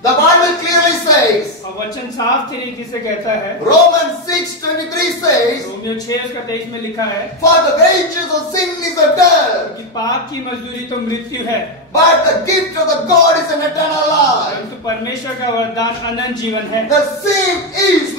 The Bible clearly says, और वचन साफ तरीके से कहता है, Romans 6:23 says, रोमियो 6:23 में लिखा है, for the wages of sin is a death, कि पाप की मजदूरी तो मृत्यु है, but the gift of the God is an eternal life. परंतु परमेश्वर का वरदान अनंत जीवन है। The sin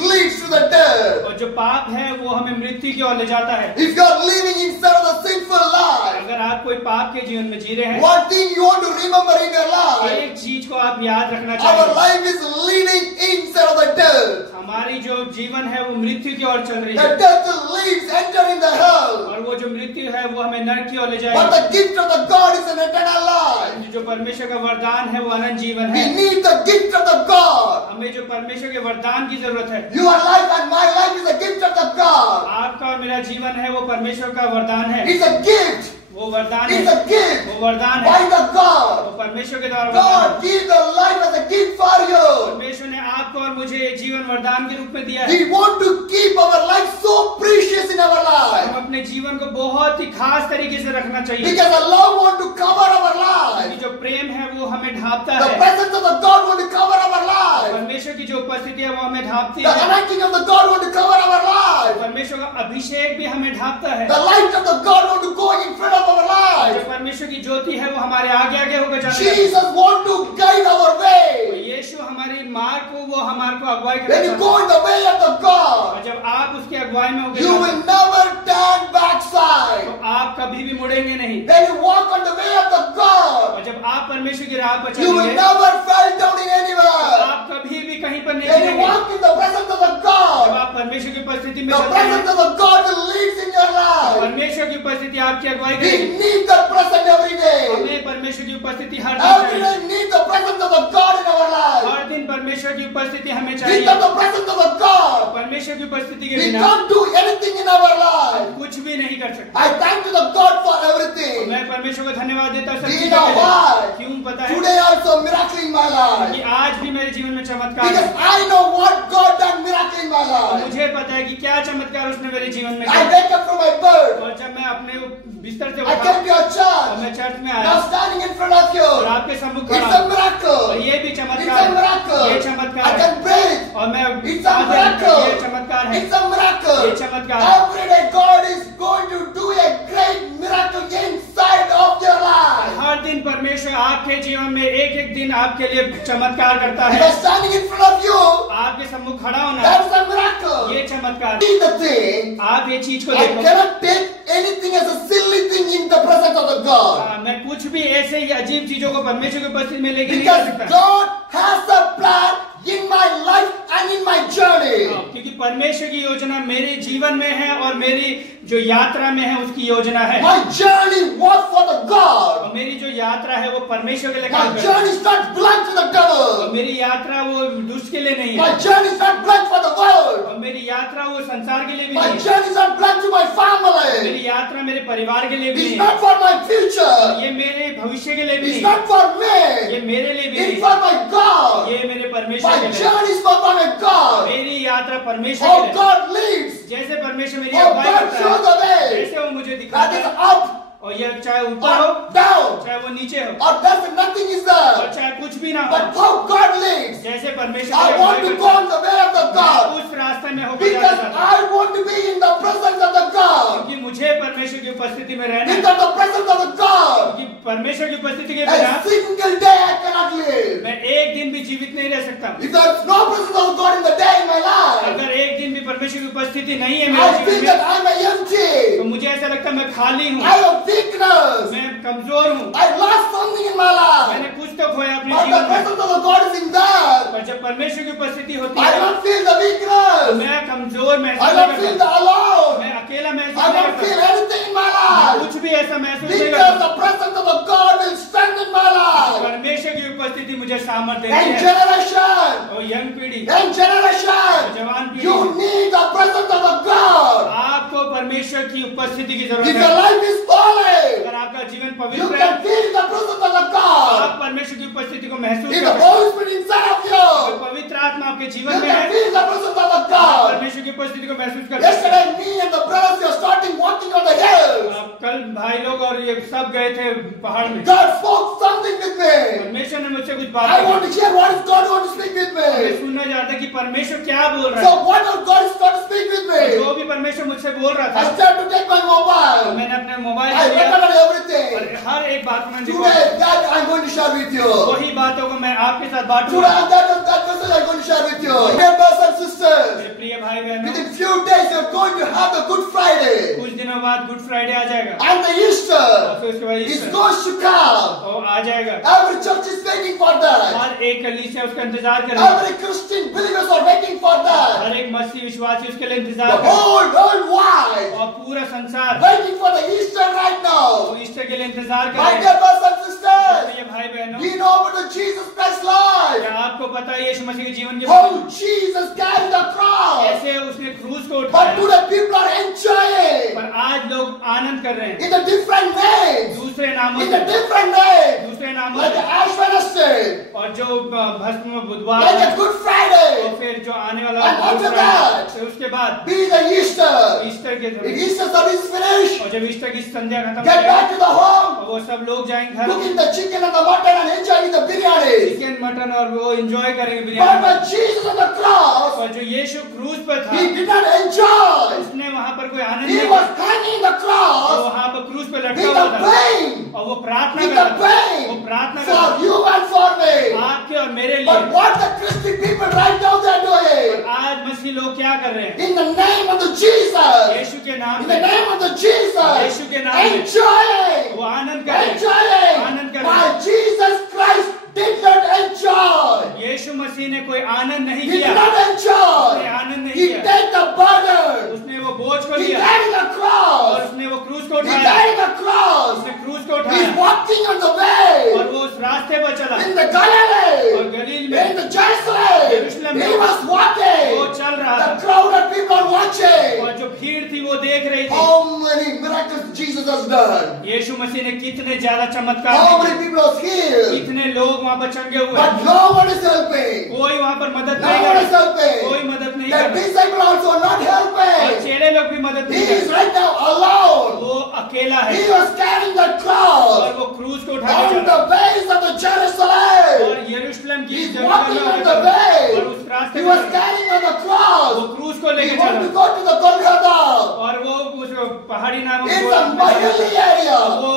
leads to the death. और जो पाप है वो हमें मृत्यु की ओर ले जाता है। If you are living inside of the sinful life, अगर आप कोई पाप के जीवन में जी रहे हैं, one thing you want to remember in your life, एक चीज को आप याद रखना our चाहिए, life is leading inside of the death. हमारी जो जीवन है वो मृत्यु की ओर चल रही The है, death leads entering the hell, और वो जो मृत्यु है वो हमें नरक की ओर ले but जाएगी। the gift of the God is an eternal life. जो परमेश्वर का वरदान है वो अनंत जीवन We है। need the gift of the God. हमें जो परमेश्वर के वरदान की जरूरत है, Your life and my life is a gift of the God. आपका और मेरा जीवन है वो परमेश्वर का वरदान है। It's a gift. वो वरदान It's है, a gift वो वरदान है, by the वो God. परमेश्वर के द्वारा वरदान God है। gives the life as a gift for you. परमेश्वर ने आपको और मुझे एक जीवन वरदान के रूप में दिया है। We want to keep our life so precious in our हम life अपने जीवन को बहुत ही खास तरीके से रखना चाहिए, because the love want to cover our क्योंकि life. जो प्रेम है वो हमें ढांपता The है। presence of the God want to cover our life. परमेश्वर की जो उपस्थिति है वो हमें ढांपती The है। anointing of the God want to cover our life. परमेश्वर का अभिषेक भी हमें ढांपता है। The light of the God want to go in front of our जो life. परमेश्वर की ज्योति है वो हमारे आगे आगे होकर जाती है। Jesus want to guide our way. यीशु हमारी मार्ग को वो हमारे को अगुवाई When you करता go है, in the way of the और God, जब आप उसके अगुवाई में होकर you जाते will हैं, never turn तो backside. आप कभी भी मुड़ेंगे नहीं। When you walk on the way of the God, और जब आप परमेश्वर की राह पर you will चलेंगे, never fall down in तो anywhere. आप कभी भी कहीं पर नहीं When you गिरेंगे। walk in the presence of the जब God, आप परमेश्वर की उपस्थिति में the चलते हैं, presence of the God will lead in your life. परमेश्वर की उपस्थिति आपकी अगुवाई We करेगी। need the presence every day. हमें परमेश्वर की उपस्थिति हर दिन Every चाहिए। day need the presence of the God in our life. हर दिन परमेश्वर की उपस्थिति हमें चाहिए। Without the presence of the God, परमेश्वर की उपस्थिति के we बिना can't do anything in our life. कुछ भी नहीं कर सकते। I thank to the God for everything. मैं परमेश्वर को धन्यवाद देता हूँ सब Do you चीजों know के लिए। why? क्यों पता है? Today also miracle in my कि life. आज भी मेरे जीवन में चमत्कार है। Because I know what God done miracle in my life. मुझे पता है कि क्या चमत्कार उसने मेरे जीवन में I किया। wake up from my bed. और जब मैं अपने बिस्तर से I उठा came to your और church. मैं चर्च में आया Now standing in front of और you. आपके सम्मुख It's खड़ा a हूँ। miracle. और ये भी It's चमत्कार a है। miracle. ये I चमत्कार है। can breathe. और मैं It's a सांस ले सकता हूँ। ये miracle. चमत्कार है। It's a miracle. ये चमत्कार है। Every day God is going to do a great miracle inside of your life. हर दिन परमेश्वर आपके जीवन में एक एक दिन आपके लिए चमत्कार करता If है। I'm standing in front of you, आपके सम्मुख खड़ा होना that is a miracle. ये चमत्कार। See the thing, आप ये चीज को I देखो। cannot take anything as a silly thing in the presence of the God. मैं कुछ भी ऐसे ही अजीब चीजों को परमेश्वर की उपस्थिति में लेके नहीं जा Because सकता। God has a plan in my life and in my journey. क्योंकि परमेश्वर की योजना मेरे जीवन में है और मेरी जो यात्रा में है उसकी योजना है। My journey was for the God. और मेरी जो यात्रा है वो परमेश्वर के लिए My काम करती journey is not belong to the है। devil. और मेरी यात्रा वो दुष्ट के लिए नहीं My है। journey is not belong for the world. और मेरी यात्रा वो संसार के लिए भी My नहीं है। journey is not belong to my family. मेरी यात्रा मेरे परिवार के लिए भी It's नहीं है। not for my future. ये मेरे भविष्य के लिए भी It's नहीं है। not for me. ये मेरे लिए भी It's नहीं for है। my God. ये मेरे परमेश्वर My के लिए है। journey is for my God. मेरी यात्रा परमेश्वर Oh, के लिए है। God leads. जैसे परमेश्वर मेरी Oh, अगुवाई God करता shows है, the way. जैसे वो मुझे That दिखाता is है, up और ये चाहे ऊपर हो or down चाहे वो नीचे हो or there's nothing is और there. चाहे कुछ भी ना हो, But how God leads. जैसे परमेश्वर I मेरी want अगुवाई to go करता on the way of the है, God. मैं उस रास्ते में होकर जाना Because चाहता हूँ। I want to be in the presence of the God. क्योंकि मुझे परमेश्वर की उपस्थिति में रहना है। Without the presence of the God, क्योंकि परमेश्वर की उपस्थिति के बिना a single day I cannot live. मैं एक दिन भी जीवित नहीं रह सकता। If there's no presence of God in the day in my life, अगर एक दिन भी परमेश्वर की उपस्थिति नहीं है I मेरे feel जीवन that में, I'm empty. तो मुझे ऐसा लगता है मैं खाली हूँ, I have weakness. मैं कमजोर हूँ, I lost something in my life. मैंने कुछ तो खोया अपने But the जीवन में। presence of the God is in there. पर जब परमेश्वर की उपस्थिति होती I है don't feel the तो weakness. मैं कमजोर महसूस I नहीं don't feel करता, the alone. मैं अकेला महसूस I नहीं don't feel करता, anything in my मैं life. कुछ भी ऐसा महसूस नहीं Because करता। the presence of the God will strengthen my life. परमेश्वर की उपस्थिति मुझे सामर्थ्य देती And है। generation, और यंग पीढ़ी, and generation, जवान पीढ़ी, you need the presence of the God. आपको परमेश्वर की उपस्थिति की If जरूरत your है। life is holy, अगर आपका जीवन you पवित्र है, can feel the presence of the God. आप परमेश्वर की उपस्थिति को महसूस If कर the सकते हैं। Holy Spirit inside of तो you, पवित्र आत्मा आपके You जीवन में can है, feel the presence of the God. परमेश्वर की उपस्थिति को महसूस कर सकते हैं। Yesterday, me and the brothers were starting walking on the hills. अब कल भाई लोग और ये सब गए थे पहाड़ में। God spoke something with me. परमेश्वर ने मुझसे कुछ I बातें want to hear what is God want to speak with मैं me. सुनना चाहता कि परमेश्वर क्या बोल रहा So है। what does God start to speak with me? जो भी परमेश्वर मुझसे बोल रहा I था, started to take my mobile. मैंने अपने मोबाइल I लिया recorded और everything. हर एक बात को मैंने Today, record, that I'm going to share with you. वही बातों को मैं आपके साथ Today, बांटूंगा। that message I'm going to share with you. Dear brothers and sisters, मेरे प्रिय भाई बहनों, within few days you're going to have the Good Friday. कुछ दिनों बाद गुड फ्राइडे आ जाएगा And the और Easter फिर उसके बाद is Easter going to come. और आ जाएगा। Every church is waiting for that. हर एक कलीसिया उसका इंतजार कर रही है, Every Christian believers are waiting for that. हर एक मसीह विश्वासी उसके लिए The इंतजार कर रहा whole world wide है और पूरा संसार waiting for the Easter right now. वो ईस्टर के लिए इंतजार कर My रहे dear हैं। brothers and sisters, ये भाई बहनों, we know about the Jesus Christ life. क्या आपको पता है यीशु मसीह के जीवन के How बारे में? Jesus carried the cross. कैसे उसने क्रूस को But उठाया, today people are enjoying पर आज लोग आनंद कर रहे हैं in the different names. दूसरे नामों In the से, different names. दूसरे नामों Like the से। Ash Wednesday. और जो भस्म बुधवार Like the है, Good और Friday. फिर जो आने वाला And after good Friday, that, फिर उसके बाद Be the Easter. ईस्टर के If समय, Easter service is finished, और जब ईस्टर की संध्या खत्म हो get जाएगी, back to the home. और वो सब लोग जाएंगे घर, Cooking the chicken and the mutton and enjoying the biryani. Chicken mutton और वो एंजॉय करेंगे But biryani. when Jesus on the cross, और जो यीशु क्रूस पर था, he did not enjoy. उसने वहां पर कोई आनंद He नहीं was किया। hanging the वो cross वहां पर क्रूस पर with लटका हुआ the था pain, और वो प्रार्थना with कर the रहा था, वो pain प्रार्थना कर रहा for you and for था me. आपके और मेरे लिए। But what the Christian people right now they are doing? आज मसीह लोग क्या कर रहे हैं? In the name of the Jesus, यीशु के नाम in the में, name of the Jesus, यीशु के नाम में enjoying, वो आनंद कर रहे हैं, enjoying. आनंद कर रहे हैं। While Jesus Christ did not enjoy. यीशु मसीह ने कोई आनंद नहीं He did किया, not उसने enjoy. आनंद नहीं He किया, take the burden. उसने वो बोझ को He लिया carried the और cross. उसने वो क्रूस को He उठाया, carried the cross. उसने क्रूस को He's उठाया walking on the और way वो उस रास्ते पर चला in the और Galilee, गलील in में the Jerusalem. Jerusalem He was वो walking. चल रहा The था crowd of people are watching. और जो भीड़ थी वो देख रही थी How many miracles Jesus has done? यीशु मसीह ने कितने ज्यादा चमत्कार How किए, many people are healed? कितने लोग वहाँ पर चंगे हुए, But no one is helping. कोई वहाँ पर मदद No नहीं one कर is रहा, helping. कोई मदद नहीं The कर रहा disciples also are not और helping. चेले लोग भी मदद He नहीं कर is रहे, right now alone. वो अकेला He है was carrying the और cross वो क्रूस को उठा के on चला the base of the Jerusalem. और यरूशलेम की He's जमीन walking में on चला the way. और उस रास्ते He में was चला, carrying on the वो cross. क्रूस को He लेके wanted to चला go to the Golgotha. और वो उस पहाड़ी नामक It's गोला a में चला। hilly area. वो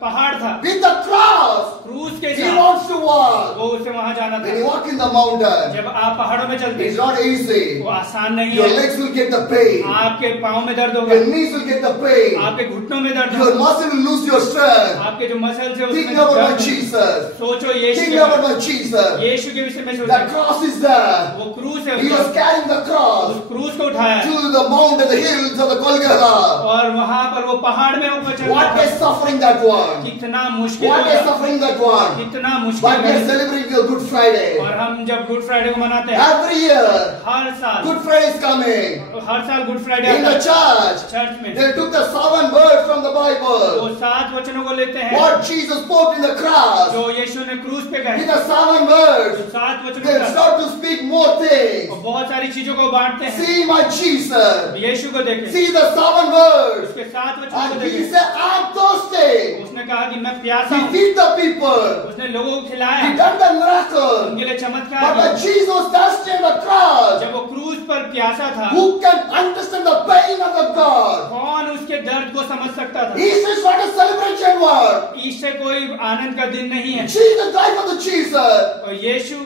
पहाड़ था, With the cross, क्रूस के he साथ wants to walk. वो उसे वहां जाना When you था। walk in the mountain, जब आप पहाड़ों में चलते it's हैं, not easy. वो आसान नहीं Your है, legs will get the pain. आपके पाँव में दर्द होगा, Your knees will get the pain. आपके घुटनों में दर्द Your होगा, muscle will lose your strength. आपके जो मसल्स है Think उसमें about my दर्द होगा। Jesus. सोचो यीशु Think के about बारे my Jesus. में, यीशु के विषय में The सोचो, cross is there. वो क्रूस है, He was carrying the उस cross क्रूस को उठाया to the mountain, the hills of the Golgotha. और वहां पर वो पहाड़ में ऊपर चल What रहा a था। suffering that one. कितना मुश्किल What a होगा, suffering that one. कितना But मुश्किल we are है। celebrating your Good Friday. और हम जब गुड फ्राइडे को मनाते हैं, Every year, हर साल Good Friday is coming. हर साल गुड फ्राइडे In आता the है church, चर्च में, they took the 7 words from the वो Bible. 7 वचनों को लेते हैं What Jesus spoke in the cross. जो यीशु ने क्रूस पे In कहे, the 7 words, 7 वचनों they का start to speak more things. और बहुत सारी चीजों को बांटते हैं। See my Jesus. यीशु को देखें, See the 7 words. उसके 7 वचनों को And he देखें, said, I'm thirsty. उसने कहा कि मैं प्यासा He हूँ, feed the people. उसने लोगों को खिलाया, He done the miracle. उनके लिए चमत्कार But किया। when Jesus thirsty on the cross, जब वो क्रूस पर प्यासा था, who can understand the pain of the God? कौन उसके दर्द को समझ सकता था? Easter is not a celebration word. Easter कोई आनंद का दिन नहीं है, Jesus died for the Jesus. और यीशु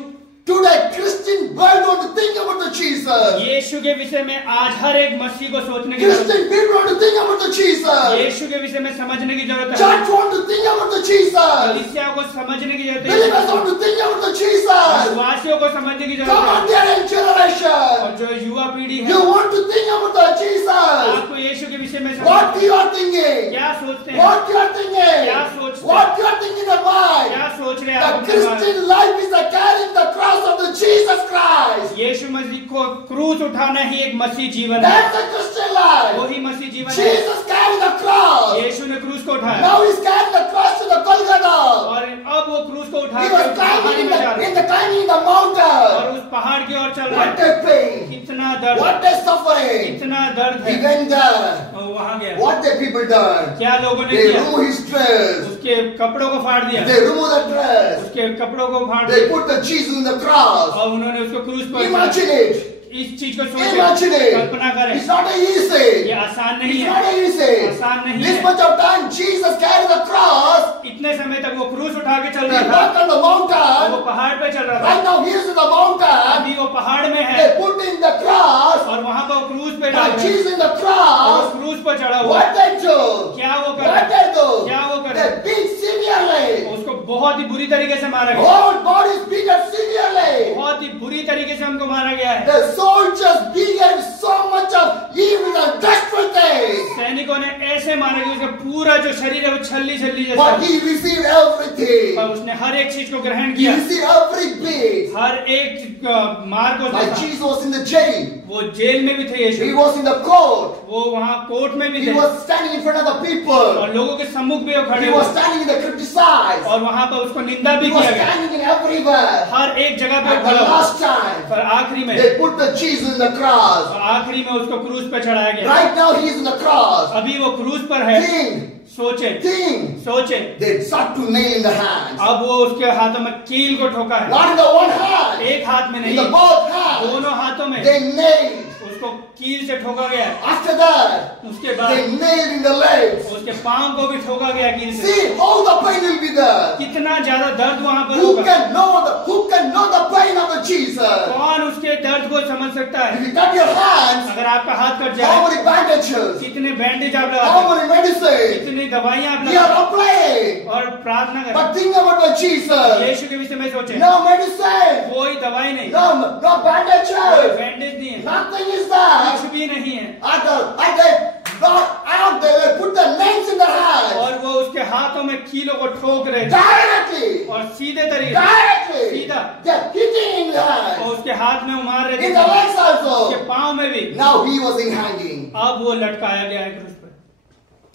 Today, Christian world want to think about the Jesus. यीशु के विषय में आज हर एक मसीह को सोचने की जरूरत Christian people want to think about the है। Jesus. यीशु के विषय में समझने की जरूरत है, Church want to think about the Jesus. कलीसिया को समझने की जरूरत Believers है, want to think about the Jesus. विश्वासियों को समझने की Come जरूरत on, है, dear young generation. और जो युवा पीढ़ी है, You want to think about the Jesus. आपको यीशु के विषय में What समझना, you are thinking. क्या सोचते हैं, What you are thinking. क्या सोचते हैं, What you are thinking in your mind. क्या सोच रहे हैं The आप अपने बारे में? Christian life is the carrying the cross of the Jesus Christ. यीशु मसीह को क्रूस उठाना ही एक मसीह जीवन है, That's the Christian life. वही मसीह जीवन है। Jesus carried the cross. यीशु ने क्रूस को उठाया Now he's carrying the cross to the Golgotha. और अब वो क्रूस को उठा He के was पहाड़ी climbing में जा रहे in the climbing the mountain. और उस पहाड़ की ओर चल रहा What है, a pain. कितना दर्द, What a suffering. कितना दर्द है। He went there. और वहाँ गया, What the people done? क्या लोगों ने They किया? remove his dress. उसके कपड़ों को फाड़ दिया, They remove the dress. उसके कपड़ों को फाड़ They दिया put the Jesus in the cross. और उन्होंने उसको क्रूस पर Imagine it. इस चीज को सोचें, Imagine it. कल्पना करें, It's not easy. ये आसान नहीं It's है, not easy. आसान नहीं This है। much of time Jesus carried the cross. इतने समय तक वो क्रूस उठा के चल He रहा था walked on the और वो mountain. पहाड़ पे चल रहा था। Right now he is in the mountain. अभी वो पहाड़ में है They put in the cross. और वहाँ पर वो क्रूस पे Now डाल रहे हैं। Jesus in the और वो cross. क्रूस पर चढ़ा हुआ What है। they do? क्या वो कर What रहा they do? क्या वो कर They रहा beat severely. उसको बहुत ही बुरी तरीके से मारा गया, Whole body is beaten severely. बहुत ही बुरी तरीके से हमको मारा गया है। The soldiers began so much of evil and desperate things. सैनिकों ने ऐसे मारा कि उसका पूरा जो शरीर है वो छल्ली छल्ली जैसा, But he received everything. पर उसने हर एक चीज को ग्रहण He किया, received every beat. हर एक मार को Like सहा। Jesus was in the jail. वो जेल में भी थे He यीशु, was in the court. वो वहाँ कोर्ट में भी He थे was standing in front of the people. और लोगों के सम्मुख भी वो खड़े He was हुए standing in the criticized. और वहाँ पर उसको निंदा भी He was किया गया। standing in everywhere. हर एक जगह पे At the खड़ा हुआ, last time, पर आखिरी में they put the Jesus in the cross. और आखिरी में उसको क्रूस पे चढ़ाया गया। Right now he is in the cross. अभी वो क्रूस पर है। Think, सोचे think. सोचे, They start to nail in the hands. अब वो उसके हाथों में कील को ठोका है, Not in the one hand. एक हाथ में In नहीं, the both hands. दोनों हाथों में They nailed. उसको कील से ठोका गया। After that, उसके बाद they nailed in the legs. उसके पांव को भी ठोका गया कील से। See, all the pain will be there. कितना ज्यादा दर्द वहाँ पर Who होगा। can know the pain of the Jesus? कौन उसके दर्द को समझ सकता If है? you cut your hands, अगर आपका हाथ कट how जाए, many bandages, कितने बैंडेज आप how लगाते, many medicine, कितनी दवाइयां आप we are लगाते applying. और प्रार्थना करें। But think about the Jesus. यीशु के विषय में सोचें, No medicine, कोई दवाई नहीं, no कोई bandages, बैंडेज नहीं है, nothing is there. कुछ भी नहीं है। Out there, they put the nails in the hands. और वो उसके हाथों में कीलों को ठोक रहे थे Directly, और सीधे तरीके से directly, सीधा, they're hitting in the और hands. उसके हाथ में वो मार रहे In the थे, legs उसके also. पाँव में भी। Now he was in hanging. अब वो लटकाया गया है क्रूस पर।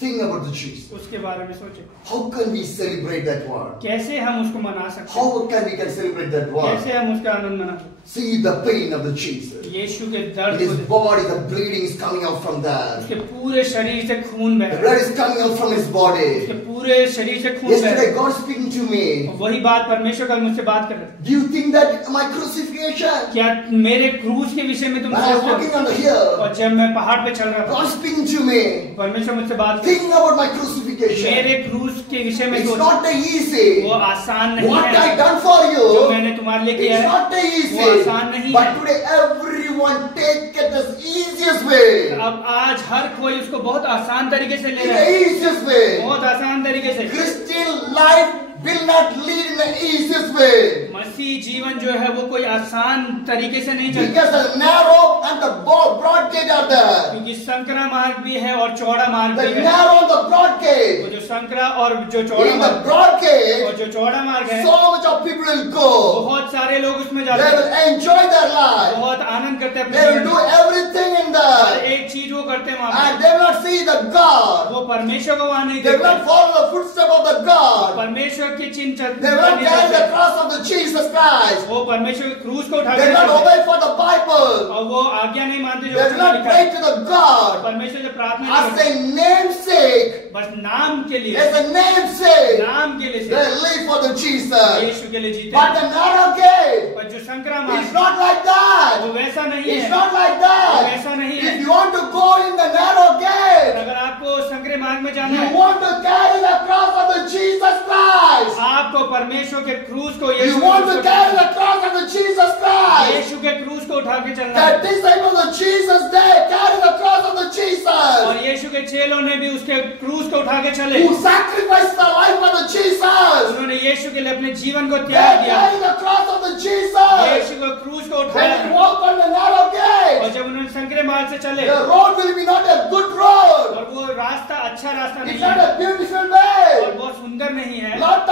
Think about the Jesus. उसके बारे में सोचें, How can we celebrate that word? कैसे हम उसको मना सकते हैं, How can we celebrate that word? कैसे हम उसका आनंद मना सकते See the pain of the Jesus. हैं। यीशु के In दर्द his को देखें, body, the bleeding is coming out from there. उसके पूरे शरीर से खून बह The रहा blood है, is coming out from his उसके body. पूरे शरीर से खून बह रहा Yesterday, है। God speaking to me. वही बात परमेश्वर कल मुझसे बात कर रहे थे। Do you think that my crucifixion? क्या मेरे क्रूस के विषय में तुम When I was सोचते walking हो? on the hill, और जब मैं पहाड़ पे चल रहा था, God speaking to me. परमेश्वर मुझसे बात कर, Thinking about my crucifixion. मेरे क्रूस के विषय में It's सोच, not the easy. वो आसान नहीं What I है done for जो you. मैंने तुम्हारे लिए किया It's है, not the वो easy. आसान नहीं But है। today, everyone take it as easiest way. अब आज हर कोई उसको बहुत आसान तरीके से ले In रहा the है, easiest way. बहुत आसान तरीके से। Christian life will not lead in the easiest way. मसीह जीवन जो है वो कोई आसान तरीके से नहीं चलता, Because the narrow and the broad gate are there. क्योंकि संकरा मार्ग भी है और चौड़ा मार्ग The भी है। narrow and the broad वो gate. जो संकरा और जो चौड़ा In the मार्ग broad और gate, जो चौड़ा मार्ग है, so much of people will go. बहुत सारे लोग उसमें They जाते हैं, will enjoy their life. बहुत आनंद करते हैं अपने They will जीवन do में। everything in हर there. एक चीज वो करते हैं वहाँ And they will not see the God. पे। वो परमेश्वर को वहाँ नहीं They will देखते, not follow the footsteps of the God. परमेश्वर के चिन्ह They will not carry the cross of the Jesus Christ. वो परमेश्वर के क्रूस को उठा They के will not चलते obey for the Bible. हैं। और वो आज्ञा नहीं मानते जो They will उसमें not लिखा pray है। to the God. परमेश्वर से प्रार्थना नहीं As करते, a namesake, बस नाम के लिए, as a namesake, नाम के लिए they live for the Jesus. यीशु के लिए जीते But हैं। the narrow gate, पर जो संकरा it's मार्ग not like वो that. वैसा नहीं It's है, not like वो that. वैसा नहीं है। If you want to go in the narrow gate, अगर आपको संकरे मार्ग में जाना you है, want to carry the cross of the Jesus Christ. आपको परमेश्वर के क्रूस को, You want to carry the cross of the Jesus Christ. यीशु के क्रूस को उठा के चलना The है। disciples of Jesus, they carry the cross of the Jesus. और यीशु के चेलों ने भी उसके क्रूस को उठा के चले, Who sacrificed the life of the Jesus. उन्होंने यीशु के लिए अपने जीवन को They त्याग दिया, carry the cross of the Jesus. यीशु को क्रूस को When उठाया। you walk on the narrow और gate, जब उन्होंने संकरे मार्ग से चले, the road will be not a good road. और वो रास्ता अच्छा रास्ता It's नहीं not है a beautiful और way. बहुत सुंदर नहीं है, Lot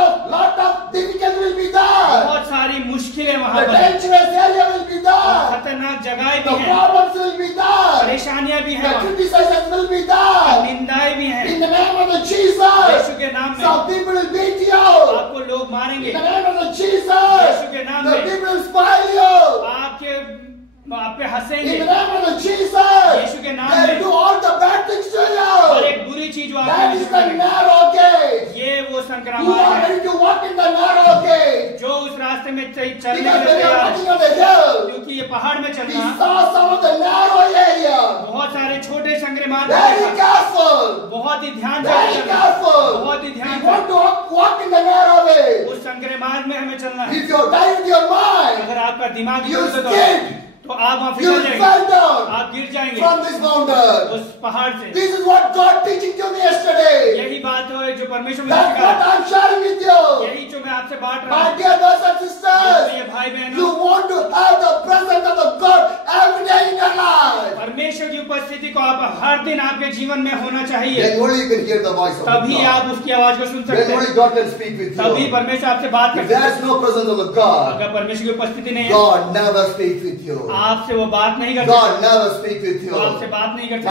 of difficulty will be there. बहुत सारी मुश्किलें वहां The पर हैं, dangerous area will be there. खतरनाक जगहें The भी हैं, problems will be there. परेशानियां भी The हैं, criticisms will be there. निंदाएं भी हैं। In the name of the Jesus, यीशु के नाम में some people will beat you. आपको लोग मारेंगे, In the name of the यीशु Jesus, के नाम the में people will spoil you. आपके आप पे In हंसेंगे। the name of Jesus, यीशु के नाम they में do all the bad things to और you. एक बुरी चीज वो That is आपको the narrow gate. ये वो You संक्रामक are है ready to walk in the narrow gate. जो उस रास्ते में चलने के Because लिए when you are तैयार walking है। on the hill, क्योंकि ये पहाड़ में we चलना saw some of the narrow area. बहुत सारे छोटे संग्रह मार्ग Very हैं। careful. बहुत ही ध्यान से Very चलना। careful. बहुत ही We ध्यान want से to walk in the narrow way. उस संग्रह मार्ग में हमें चलना है। If you're dying with your mind, अगर आपका दिमाग you इधर उधर skid. तो आप वहाँ You फिसल जाएंगे, fell down आप गिर जाएंगे from this mountain. उस पहाड़ से। This is what God teaching to me yesterday. यही बात है जो परमेश्वर मुझे That's सिखा what I'm sharing with you. यही जो मैं आपसे बांट रहा My हूँ। dear brothers and sisters, ये भाई you बहनों, want to have the presence of the God every day in your life. परमेश्वर की उपस्थिति को आप हर दिन आपके जीवन में होना चाहिए। Then only you can hear the voice of तभी God. आप उसकी आवाज को सुन सकते Then हैं। only God can speak with तभी you. परमेश्वर आपसे बात कर If सकते there's हैं। no presence of the God, अगर परमेश्वर की उपस्थिति नहीं है, God never speaks with you. आपसे वो बात नहीं करते, God never speaks with वो आपसे you. बात नहीं करते।